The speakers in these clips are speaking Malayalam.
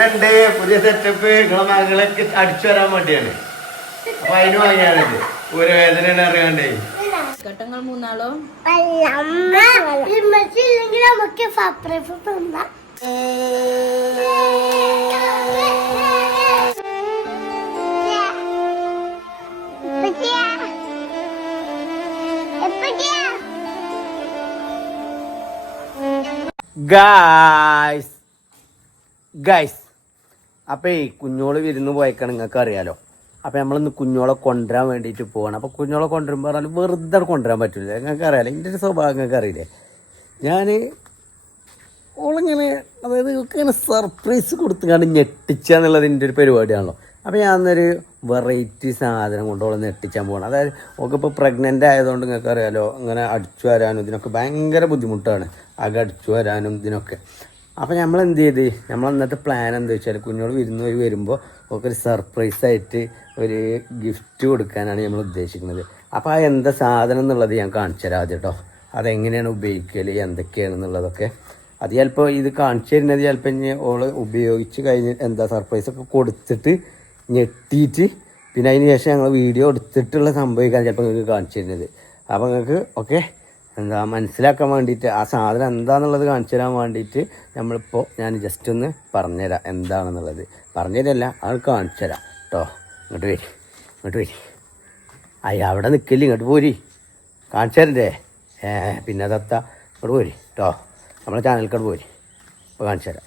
പുതിയ സെറ്റപ്പ് നിങ്ങളെ മകളൊക്കെ അടിച്ചു വരാൻ വേണ്ടിയാണ്. അപ്പൊ അതിന് വാങ്ങിയാണിത്. ഒരു വേദന അറിയാണ്ടേ ഘട്ടങ്ങൾ മൂന്നാളോ നമുക്ക് ഗൈസ് അപ്പൊ ഈ കുഞ്ഞോള് വിരുന്ന് പോയേക്കാണ് നിങ്ങൾക്ക് അറിയാലോ. അപ്പൊ നമ്മളിന്ന് കുഞ്ഞോളെ കൊണ്ടുവരാൻ വേണ്ടിയിട്ട് പോവാണ്. അപ്പൊ കുഞ്ഞോളെ കൊണ്ടുവരുമ്പോൾ പറഞ്ഞാൽ വെറുതെ കൊണ്ടുവരാൻ പറ്റില്ല. നിങ്ങൾക്ക് അറിയാലോ, എൻ്റെ ഒരു സ്വഭാവം നിങ്ങൾക്ക് അറിയില്ലേ. ഞാൻ ഓളിങ്ങനെ അതായത് ഇങ്ങനെ സർപ്രൈസ് കൊടുത്തുകൊണ്ട് ഞെട്ടിക്കുക എന്നുള്ളത് എൻ്റെ ഒരു പരിപാടിയാണല്ലോ. അപ്പോൾ ഞാൻ അന്നൊരു വെറൈറ്റി സാധനം കൊണ്ടോളെ ഞെട്ടിച്ചാൻ പോകണം. അതായത് ഓക്കിപ്പോൾ പ്രഗ്നൻ്റ് ആയതുകൊണ്ട് നിങ്ങൾക്ക് അറിയാലോ, ഇങ്ങനെ അടിച്ചു വരാനും ഇതിനൊക്കെ ഭയങ്കര ബുദ്ധിമുട്ടാണ്. ആകെ അടിച്ചു വരാനും ഇതിനൊക്കെ. അപ്പോൾ നമ്മൾ എന്ത് ചെയ്ത്, നമ്മൾ അന്നത്തെ പ്ലാൻ എന്താ വെച്ചാൽ കുഞ്ഞോട് വിരുന്ന് പോയി വരുമ്പോൾ ഒരു സർപ്രൈസായിട്ട് ഒരു ഗിഫ്റ്റ് കൊടുക്കാനാണ് നമ്മൾ ഉദ്ദേശിക്കുന്നത്. അപ്പോൾ ആ എന്താ സാധനം എന്നുള്ളത് ഞാൻ കാണിച്ചു തരാം ആദ്യം കേട്ടോ. അതെങ്ങനെയാണ് ഉപയോഗിക്കൽ, എന്തൊക്കെയാണെന്നുള്ളതൊക്കെ. അത് ചിലപ്പോൾ ഇത് കാണിച്ചു തരുന്നത് ചിലപ്പോൾ ഇനി ഓള് ഉപയോഗിച്ച് കഴിഞ്ഞ് എന്താ സർപ്രൈസൊക്കെ കൊടുത്തിട്ട് ഞെട്ടിയിട്ട് പിന്നെ അതിന് ശേഷം ഞങ്ങൾ വീഡിയോ എടുത്തിട്ടുള്ള സംഭവിക്കാൻ ചിലപ്പോൾ നിങ്ങൾക്ക് കാണിച്ചു തരുന്നത്. അപ്പോൾ നിങ്ങൾക്ക് ഓക്കെ എന്താ മനസ്സിലാക്കാൻ വേണ്ടിയിട്ട് ആ സാധനം എന്താണെന്നുള്ളത് കാണിച്ചു തരാൻ വേണ്ടിയിട്ട് നമ്മളിപ്പോൾ ഞാൻ ജസ്റ്റ് ഒന്ന് പറഞ്ഞുതരാം എന്താണെന്നുള്ളത്. പറഞ്ഞുതരല്ല, അത് കാണിച്ചു തരാം കേട്ടോ. ഇങ്ങോട്ട് വരി അയ്യ അവിടെ നിൽക്കില്ല, ഇങ്ങോട്ട് പോരി, കാണിച്ചു തരണ്ടേ. പിന്നെ അതെത്താ ഇങ്ങോട്ട് പോരി കേട്ടോ, നമ്മുടെ ചാനലിലോട്ട് പോരി, ഇപ്പോൾ കാണിച്ചു തരാം.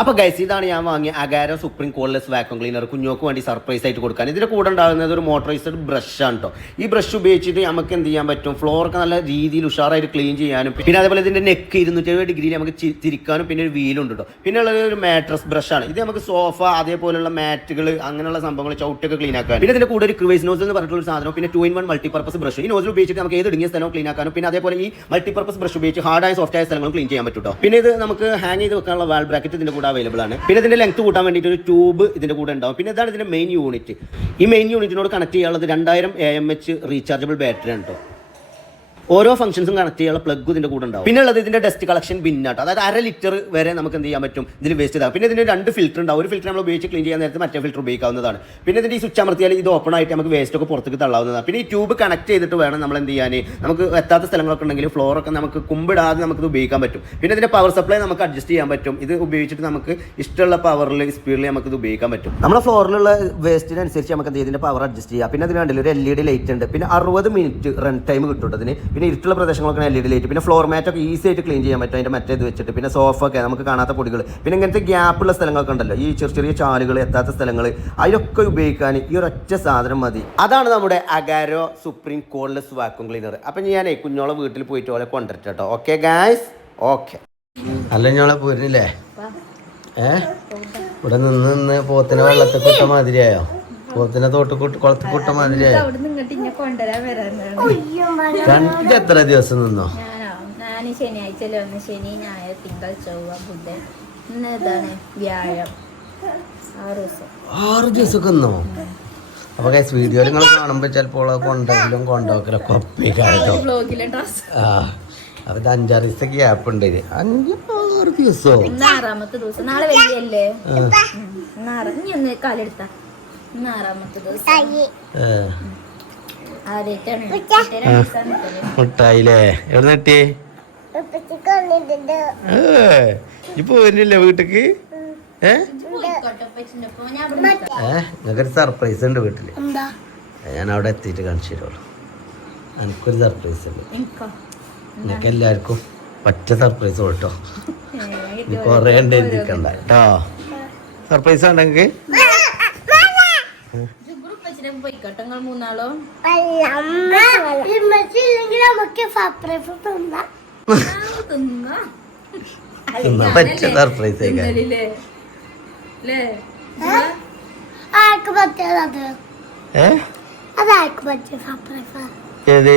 അപ്പോൾ ഗൈസ് ഇതാണ് ഞാൻ വാങ്ങിയ അഗാരോ സുപ്രീം കോൾലെസ് വാക്യൂം ക്ലീനർ കുഞ്ഞോക്ക് വേണ്ടി സർപ്രൈസ് ആയിട്ട് കൊടുക്കാൻ. ഇതിൻ്റെ കൂടെ ഉണ്ടാകുന്നത് ഒരു മോട്ടറൈസ്ഡ് ബ്രഷാണ് കേട്ടോ. ഈ ബ്രഷ് ഉപയോഗിച്ചിട്ട് നമുക്ക് എന്ത് ചെയ്യാൻ പറ്റും, ഫ്ലോറൊക്കെ നല്ല രീതിയിൽ ഉഷാറായിട്ട് ക്ലീൻ ചെയ്യാനും പിന്നെ അതേപോലെ ഇതിൻ്റെ നെക്ക് 270 ഡിഗ്രിയിൽ നമുക്ക് തിരിക്കാനും പിന്നെ ഒരു വീലുണ്ട് കേട്ടോ. പിന്നെ ഉള്ളത് ഒരു മാട്രസ് ബ്രഷാണ്. ഇത് നമുക്ക് സോഫ അതേപോലെയുള്ള മാറ്റുകൾ അങ്ങനെയുള്ള സംഭവങ്ങൾ ചവിട്ടൊക്കെ ക്ലീൻ ആക്കാൻ. പിന്നെ ഇതിൻ്റെ കൂടെ ഒരു ക്രിവേസ് നോസിൽ എന്ന് പറഞ്ഞിട്ടുള്ള ഒരു സാധനം, പിന്നെ 2-in-1 മൾട്ടിപർപ്പസ് ബ്രഷ്. ഈ നോസിൽ ഉപയോഗിച്ചിട്ട് നമുക്ക് ഏത് ഇടുങ്ങിയ സ്ഥലവും ക്ലീൻ ആക്കാനും പിന്നെ അതേപോലെ ഈ മൾട്ടിപർപ്പസ് ബ്രഷ് ഉപയോഗിച്ച് ഹാർഡായ സോഫ്റ്റായ സ്ഥലങ്ങളും ക്ലീൻ ചെയ്യാൻ പറ്റും കേട്ടോ. പിന്നെ ഇത് നമുക്ക് ഹാങ് ചെയ്ത് വെക്കാനുള്ള വാൾ ബ്രാക്കറ്റ് ഇതിൻ്റെ കൂടെ അവൈലബിൾ ആണ്. പിന്നെ ഇതിന്റെ ലെങ്ത് കൂട്ടാൻ വേണ്ടിയിട്ട് ഒരു ട്യൂബ് ഇതിന്റെ കൂടെ ഉണ്ടാവും. പിന്നെ ഇതാണ് ഇതിന്റെ മെയിൻ യൂണിറ്റ്. ഈ മെയിൻ യൂണിറ്റിനോട് കണക്ട് ചെയ്യാനുള്ളത് 2000 AMH റീചാർജബിൾ ബാറ്ററി ആണ് കേട്ടോ. ഓരോ ഫംഗ്ഷൻസും കണക്ട് ചെയ്യാനുള്ള പ്ലഗ് ഇതിന്റെ കൂടെ ഉണ്ടാവും. പിന്നെ ഉള്ളത് ഇതിന്റെ ഡസ്റ്റ് കളക്ഷൻ ബിന്നാട്ടോ. അതായത് 1/2 ലിറ്റർ വരെ നമുക്ക് എന്ത് ചെയ്യാൻ പറ്റും, ഇതിൽ വേസ്റ്റ് ചെയ്താൽ. പിന്നെ ഇതിന് 2 ഫിൽറ്റർ ഉണ്ടാവും. ഒരു ഫിൽറ്റർ നമ്മൾ ഉപയോഗിച്ച് ക്ലീൻ ചെയ്യാൻ നേരത്തെ മറ്റേ ഫിൽറ്റർ ഉപയോഗിക്കാവുന്നതാണ്. പിന്നെ ഇതിന്റെ ഈ സ്വിച്ച് അമർത്തിയാൽ ഇത് ഓപ്പൺ ആയിട്ട് നമുക്ക് വേസ്റ്റ് ഒക്കെ പുറത്തേക്ക് തള്ളാവുന്നതാണ്. പിന്നെ ഈ ട്യൂബ് കണക്ട് ചെയ്തിട്ട് വേണം നമ്മൾ എന്ത് ചെയ്യാൻ, നമുക്ക് എത്താത്ത സ്ഥലങ്ങളൊക്കെ ഉണ്ടെങ്കിൽ ഫ്ലോറൊക്കെ നമുക്ക് കുമ്പിടാതെ നമുക്ക് ഉപയോഗിക്കാൻ പറ്റും. പിന്നെ ഇതിന്റെ പവർ സപ്ലൈ നമുക്ക് അഡ്ജസ്റ്റ് ചെയ്യാൻ പറ്റും. ഇത് ഉപയോഗിച്ചിട്ട് നമുക്ക് ഇഷ്ടമുള്ള പവറിൽ സ്പീഡിൽ നമുക്ക് ഇത് ഉപയോഗിക്കാൻ പറ്റും. നമ്മുടെ ഫ്ലോറിലുള്ള വേസ്റ്റിനനുസരിച്ച് നമുക്ക് ഇതിന്റെ പവർ അഡ്ജസ്റ്റ് ചെയ്യാം. പിന്നെ അതിന് വേണ്ടി ഒരു LED ലൈറ്റ് ഉണ്ട്. പിന്നെ 60 മിനിറ്റ് റൺ ടൈം കിട്ടും അതിന്. പിന്നെ ഇരുട്ടുള്ള പ്രദേശങ്ങൾ LED ലൈറ്റ്. പിന്നെ ഫ്ലോർ മാറ്റൊക്കെ ഈസി ആയിട്ട് ക്ലീൻ ചെയ്യാൻ പറ്റും അതിന്റെ മറ്റേത് വെച്ചിട്ട്. പിന്നെ സോഫ ഒക്കെ നമുക്ക് കാണാത്ത പൊടികൾ പിന്നെ ഇങ്ങനത്തെ ഗ്യാപ്പുള്ള സ്ഥലങ്ങളൊക്കെ ഉണ്ടല്ലോ, ഈ ചെറിയ ചാലുകൾ എത്താത്ത സ്ഥലങ്ങൾ, അതിലൊക്കെ ഉപയോഗിക്കാൻ ഈ ഒരൊറ്റ സാധനം മതി. അതാണ് നമ്മുടെ അഗാരോ സുപ്രീം കോൾലെസ് വാക്യൂം ക്ലീനർ. അപ്പം ഞാൻ കുഞ്ഞോളെ വീട്ടിൽ പോയിട്ട് ഓളെ കൊണ്ടുവരട്ടെ കേട്ടോ. Okay guys, okay. അല്ല ഞോളെ പോരുന്നില്ലേ? ഇവിടെ നിന്ന് പോത്തിനെ വെള്ളത്തിൽ കുട്ട മാതിരിയായോ? പോത്തിനെ കുളത്ത് കുട്ട മാതിരിയായോ? എത്ര ദിവസം നിന്നോ? ഞാൻ ശനിയാഴ്ച വന്ന് ശനി ഞായർ തിങ്കൾ ചൊവ്വ ബുധൻ ഇതാണ് വ്യാഴം 6 ദിവസമൊക്കെ നിന്നോ? അപ്പൊ വീഡിയോ നിങ്ങൾ കാണുമ്പോ ചിലപ്പോൾ കൊണ്ടുപോക്കലൊക്കെ ഒപ്പിക്കാട്ടോ. ആ അപ്പൊ 5-6 ദിവസത്തെ ഗ്യാപ്പ് ഉണ്ട്. 5-6 ദിവസമോ? 6ാമത്തെ ദിവസം നാളെ വെള്ളിയല്ലേ, ഒന്ന് കാലെടുത്ത 6ാമത്തെ ദിവസം മുട്ടായില്ലേ? എവിടെ നെട്ടി ഇപ്പൊ വരുന്നില്ലേ വീട്ടിക്ക്? ഞങ്ങൾക്കൊരു സർപ്രൈസ് ഉണ്ട് വീട്ടില്. ഞാൻ അവിടെ എത്തിയിട്ട് കാണിച്ചു തരുള്ളൂ. എനിക്കൊരു സർപ്രൈസ് ഉണ്ട്. നിങ്ങൾക്ക് എല്ലാവർക്കും ഒറ്റ സർപ്രൈസ് കേട്ടോ. കൊറേ ഉണ്ട് എഴുതിക്കണ്ട കേട്ടോ. സർപ്രൈസ് ഉണ്ടെങ്കിൽ മൂന്നാളോ പറ്റിയ സർപ്രൈസ് ഏത്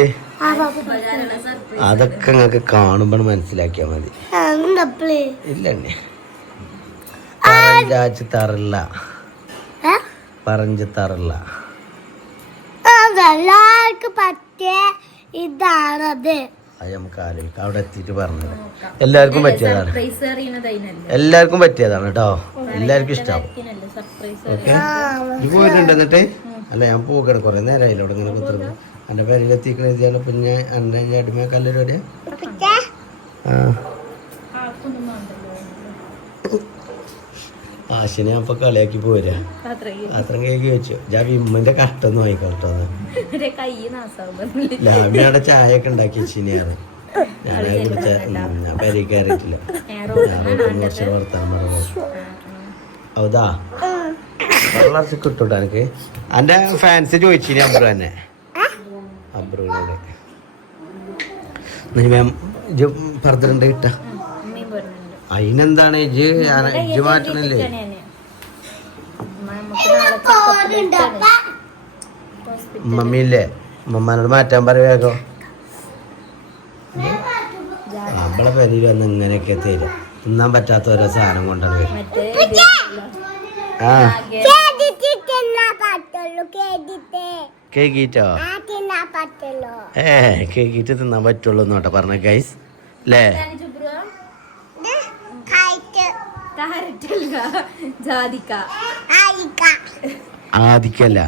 അതൊക്കെ നിങ്ങൾക്ക് കാണുമ്പോൾ മനസ്സിലാക്കിയാ മതി. ഇല്ലേ പറഞ്ഞു തറില്ല എല്ലാവർക്കും പറ്റിയ ഇതാണത്. അത് നമുക്ക് ആലോചിക്കാം, അവിടെ എത്തിയിട്ട് പറഞ്ഞത്. എല്ലാവർക്കും പറ്റിയതാണ്, സർപ്രൈസ് അറിയുന്നത് അതിനല്ലേ. എല്ലാവർക്കും പറ്റിയതാണ് കേട്ടോ, എല്ലാവർക്കും ഇഷ്ടമാവും. ഓക്കെ, ഇത് പോയിട്ടുണ്ട് എന്നിട്ട് അല്ല ഞാൻ പോകണം, കുറേ നേരമായില്ല ഇവിടെ ഇങ്ങനെ കുത്തുന്നത്. എൻ്റെ പേരിലെത്തിക്കണ ഇതിയാണ്. പിന്നെ എൻ്റെ അടിമ കല്ലൊരു ആശിനെ അപ്പൊ കളിയാക്കി പോരാ, പാത്രം കേക്ക് വെച്ചു. ഞാൻ വിമ്മന്റെ കട്ടൊന്നും വാങ്ങിക്കോട്ടോ. ലാബിനവിടെ ചായ ഒക്കെ ഉണ്ടാക്കി വെച്ചിനാറ്. ഞാനത് കുടിച്ച ഞാൻ പെരേക്ക് കയറിയിട്ടില്ല. കുറച്ച് വർത്താനം പറഞ്ഞു. അതാ വെള്ളം കിട്ടൂട്ടോ എനിക്ക്. എന്റെ ഫാൻസ് ചോദിച്ചിനി അബ്രു തന്നെ, അബ്രുവിനോട് പറഞ്ഞിട്ടുണ്ട് കിട്ട. അതിനെന്താണ് ഇജ്ജ് മാറ്റണില്ലേ? മമ്മിയില്ലേ, മമ്മാനോട് മാറ്റാൻ പറയുക. നമ്മളെ പെരയിൽ വന്ന് ഇങ്ങനെയൊക്കെ തരും, തിന്നാൻ പറ്റാത്ത ഓരോ സാധനം കൊണ്ടാണ് വരും. ആ കേക്കിട്ടോ കേക്കിട്ട് തിന്നാൻ പറ്റുള്ളൂ എന്നോട്ടെ പറഞ്ഞ ഗൈസ് അല്ലേ? ആദിക്കല്ല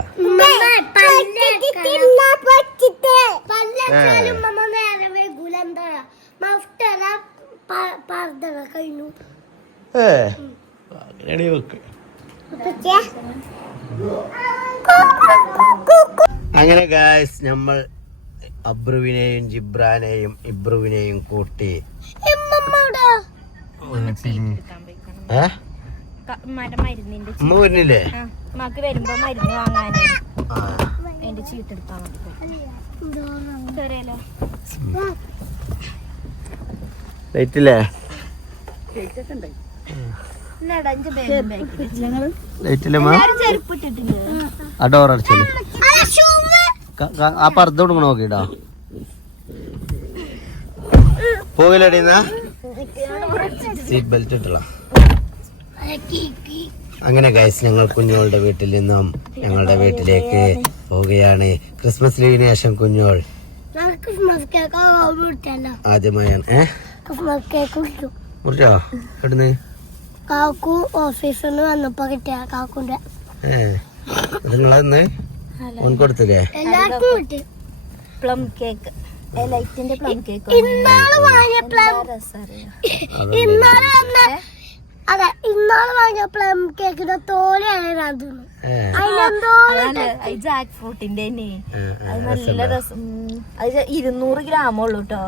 അങ്ങനെ ഗായ്സ് നമ്മൾ അബ്രുവിനെയും ജിബ്രാനെയും ഇബ്രുവിനെയും കൂട്ടി അമ്മ വരുന്നില്ലേ? വരുമ്പോ മരുന്ന് വാങ്ങാനേ എന്റെ ചീട്ടെടുത്താൽ ലൈറ്റില്ലേ? ആ ഡോർ അടച്ചല്ലേ? ആ പർദ്ദ കൊടുക്കണ നോക്കിട്ടാ പോകില്ലടീന്നാ. Seat belt ഇട്ടല്ലോ. അങ്ങനെ ഗൈസ് ഞങ്ങൾ കുഞ്ഞോളുടെ വീട്ടിൽ നിന്നും ഞങ്ങളുടെ വീട്ടിലേക്ക് പോവുകയാണ്. ക്രിസ്മസ് ലീവിന് ശേഷം കുഞ്ഞോൾ ആദ്യമായാണ് മുറിച്ചോ എവിടുന്ന് കാക്കു ഓഫീസിൽ നിന്ന് വന്നപ്പോ കിട്ടിയ കാക്കുന്റെ നിങ്ങളന്ന് ഓൻ കൊടുത്തില്ലേ? എല്ലാവർക്കും കിട്ടി. പ്ലം കേക്ക്, ലൈറ്റിന്റെ പ്ലം കേക്ക്. ഇന്നാള് വാങ്ങിയ പ്ലം കേക്കിന്റെ തോലെയാണ് ജാക്ക് ഫ്രൂട്ടിന്റെ അത് നല്ല രസം. അത് 200 ഗ്രാമുള്ളൂ കേട്ടോ,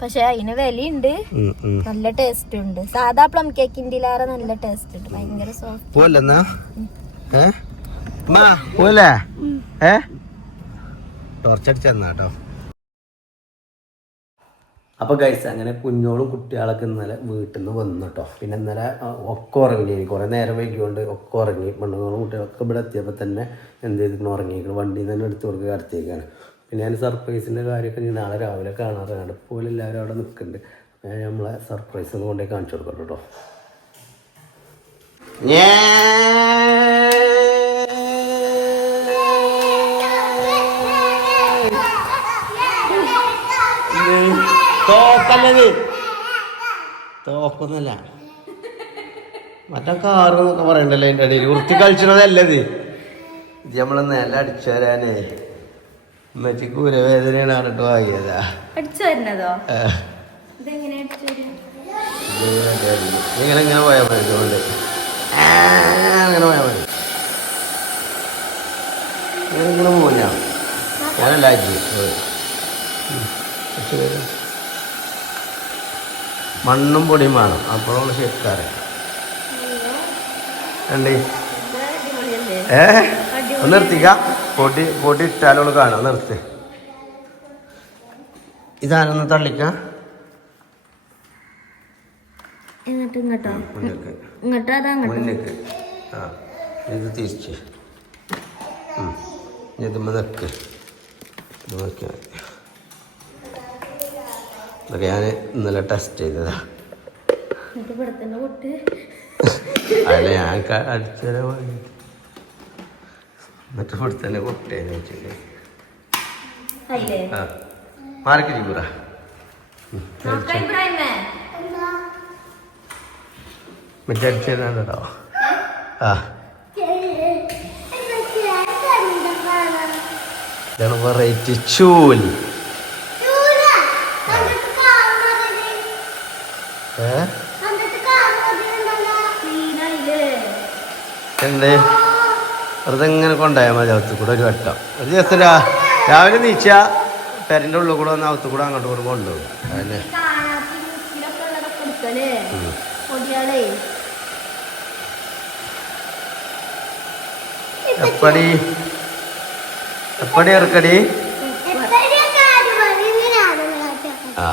പക്ഷെ അതിന് വിലയുണ്ട്, നല്ല ടേസ്റ്റ് ഉണ്ട്. സാധാ പ്ലം കേക്കിന്റെ നല്ല ടേസ്റ്റ് ഉണ്ട്, ഭയങ്കര സോഫ്റ്റ്. ടോർച്ചടിച്ചെന്നാട്ടോ. അപ്പോൾ ഗൈസ് അങ്ങനെ കുഞ്ഞോളും കുട്ടികളൊക്കെ ഇന്നലെ വീട്ടിൽ നിന്ന് വന്നു കേട്ടോ. പിന്നെ ഇന്നലെ ഒക്കെ ഉറങ്ങി, കുറേ നേരം വൈകിക്കൊണ്ട് ഒക്കെ ഉറങ്ങി. പെണ്ണുങ്ങളും കുട്ടികളൊക്കെ ഇവിടെ എത്തിയപ്പോൾ തന്നെ എന്ത് ചെയ്തിട്ട് ഉറങ്ങിയിരിക്കണം, വണ്ടിയിൽ തന്നെ എടുത്ത് കൊടുക്കുക കടത്തിയേക്കാണ്. പിന്നെ ഞാൻ സർപ്രൈസിൻ്റെ കാര്യമൊക്കെ ഇനി നാളെ രാവിലെ കാണാറുണ്ട്. ഇപ്പോൾ എല്ലാവരും അവിടെ നിൽക്കുന്നുണ്ട്. ഞാൻ നമ്മളെ സർപ്രൈസ് ഒന്ന് കൊണ്ടേ കാണിച്ചു കൊടുക്കട്ടെ കേട്ടോ. തോക്കല്ലത്, തോക്കൊന്നല്ല, മറ്റേ കാറ് എന്നൊക്കെ പറയണ്ടല്ലോ അതിൻ്റെ ഇടയിൽ. വൃത്തി കളിച്ചതല്ലത് ഇത്, നമ്മളെ നില അടിച്ചു തരാനേ ഉമ്മച്ചിക്ക് ഉരവേദനയാണ് പറഞ്ഞിട്ട് വാങ്ങിയതാ. നിങ്ങളിങ്ങനെ പോയാൽ മതി, അതുകൊണ്ട് അങ്ങനെ പോയാൽ മതി. നിങ്ങളിങ്ങനെ പോകില്ല, ഞാനല്ല മണ്ണും പൊടിയും വേണം, അപ്പോഴാണ് ശരിക്കാരെ രണ്ടേ. ഒന്ന് നിർത്തിക്ക, പൊടി ഇട്ടാലോള് കാണാം, നിർത്തി. ഇതാനൊന്ന് തള്ളിക്ക, മുന്നേക്ക്. ആ ഇത് തിരിച്ച് ഇതുമ്മ നിൽക്ക്, ഇത് നോക്കിയാൽ ഇതൊക്കെ ഞാൻ ഇന്നലെ ടെസ്റ്റ് ചെയ്തതാ. അല്ല ഞാൻ അടിച്ചേരാ വാങ്ങി, എന്നിട്ട് ഇവിടെ തന്നെ കൊട്ടേന്ന് വെച്ചിട്ട്. ആ മാറിക്ക് ജീബുറ വിചാരിച്ചോ ആ ഇതാണ് വെറൈറ്റി ചൂല്. എന്ത് വെറുതെ ഇങ്ങനെ കൊണ്ടുപോയാൽ മതി അകത്ത് കൂടെ ഒരു വട്ടം. ഒരു ദിവസം രാവിലെ നീച്ച പെരൻ്റെ ഉള്ളിൽ കൂടെ വന്ന് അകത്ത് കൂടെ അങ്ങോട്ട് കൂടെ കൊണ്ടുപോകും. അതന്നെ എപ്പടി എപ്പടി ഇറക്കടി. ആ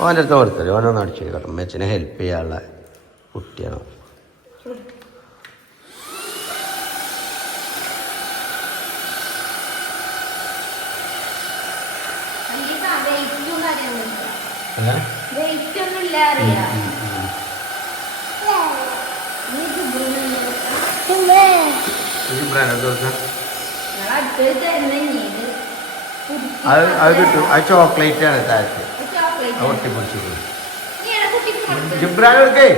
ഓൻ്റെ അടുത്ത് കൊടുത്തല്ലേ, ഓനൊന്ന് അടിച്ചു കേട്ടോ. അമ്മച്ചനെ ഹെൽപ്പ് ചെയ്യാനുള്ള കുട്ടിയാണ്. അത് കിട്ടും. അത് ചോക്ലേറ്റ് ആണ് താഴത്ത് ഒട്ടിപ്പൊടിച്ചു. ജിബ്രാൻ എടുക്കേ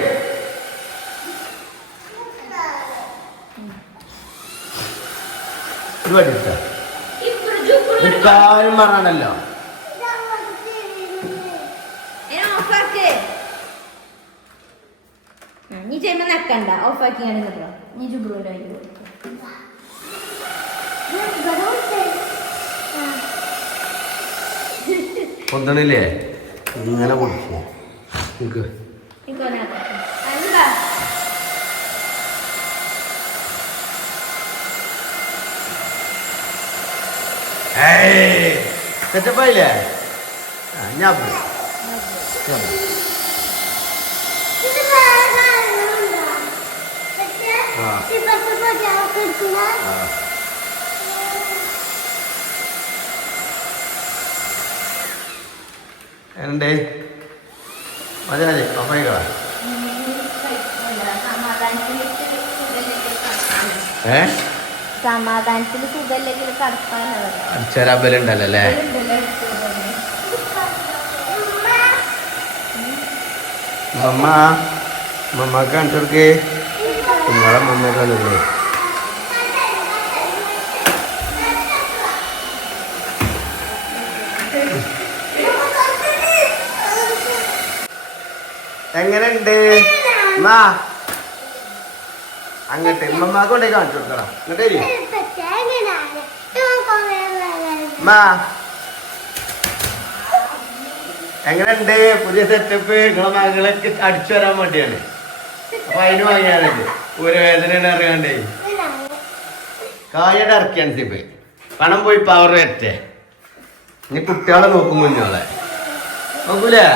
ഒരു വടി കാര്യം പറഞ്ഞാണല്ലോ. നീ ചെയ്യുമ്പോ നക്കണ്ട, ഓഫാക്കി നീ ജുബ്രൂടെ പൊന്തണില്ലേ ഇങ്ങനെ പൊടിച്ചു. സെറ്റപ്പായില്ലേ? ഞാൻ എന്തേ മതി മതി അപ്പഴേക്കാ സമാധാനത്തിൽ സുഖല്ലെങ്കിൽ കടപ്പാനോ അടിച്ചേരാബലുണ്ടല്ലോ അല്ലേ? മമ്മക്ക് കാണിച്ചു കൊടുക്കേ. നിങ്ങളെ മമ്മക്കല്ലേ എങ്ങനെയുണ്ട് മാ? അങ്ങോട്ട് ഉമ്മമാക്ക് കൊണ്ടേ കാണിച്ചു കൊടുക്കണം. ഇങ്ങോട്ടേ മാ എങ്ങനെയുണ്ട്? പുതിയ സെറ്റപ്പ് നിങ്ങളെ മകളൊക്കെ അടിച്ചു വരാൻ വേണ്ടിയാണ്. അപ്പൊ അതിന് വാങ്ങിയാണത്. ഒരു വേദനയാണ് അറിയാണ്ടേ കായയുടെ ഇറക്കിയാണ് സിപ്പ്. പണം പോയി പവർ വരട്ടെ. ഇനി കുട്ടികളെ നോക്കും കുഞ്ഞോളെ നോക്കൂലേ?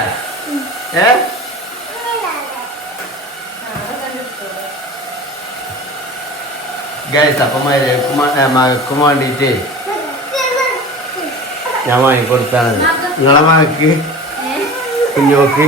ഗൈസ് അപ്പം മകക്കും വേണ്ടിട്ടേ ഞാൻ വാങ്ങിക്കൊടുത്താണ്. നിങ്ങളെ മകക്ക് കുഞ്ഞോക്ക്